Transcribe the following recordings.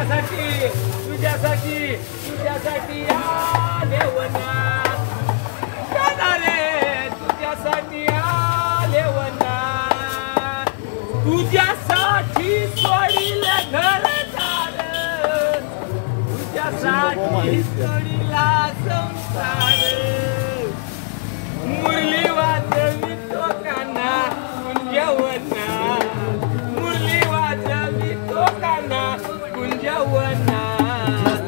तुझ्यासाठी तुझ्यासाठी तुझ्यासाठी आले वनात दादा रे तुझ्यासाठी आले वनात तुझ्यासाठी सोडील घरदार तुझ्यासाठी सोडीला संसार मुरली वाजवितो काना कुंजवना मुरली वाजवितो काना कुंजवना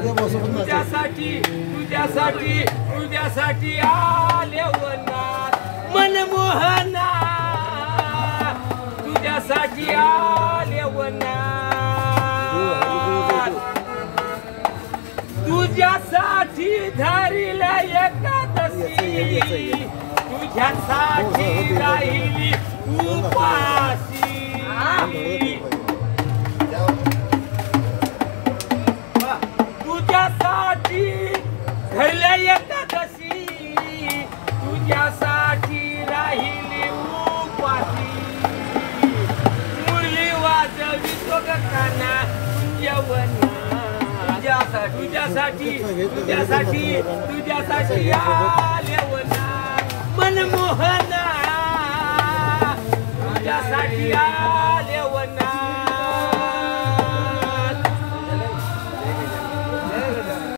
तुझ्यासाठी तुझ्यासाठी तुझ्यासाठी आले वनात मनमोहना तुझ्यासाठी आले वनात तुझ्यासाठी धरिले एकादशी तुझ्यासाठी राहिली उपासी तुझ्यासाठी धरले एकादशी तुझ्यासाठी राहिली उपासी मुरली वाजवितो काना कुंजवना तुझ्यासाठी तुझ्यासाठी तुझ्यासाठी आले